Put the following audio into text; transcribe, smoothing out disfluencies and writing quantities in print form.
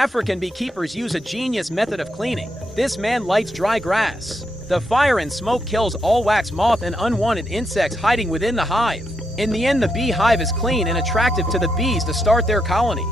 African beekeepers use a genius method of cleaning. This man lights dry grass. The fire and smoke kills all wax moth and unwanted insects hiding within the hive. In the end, the beehive is clean and attractive to the bees to start their colony.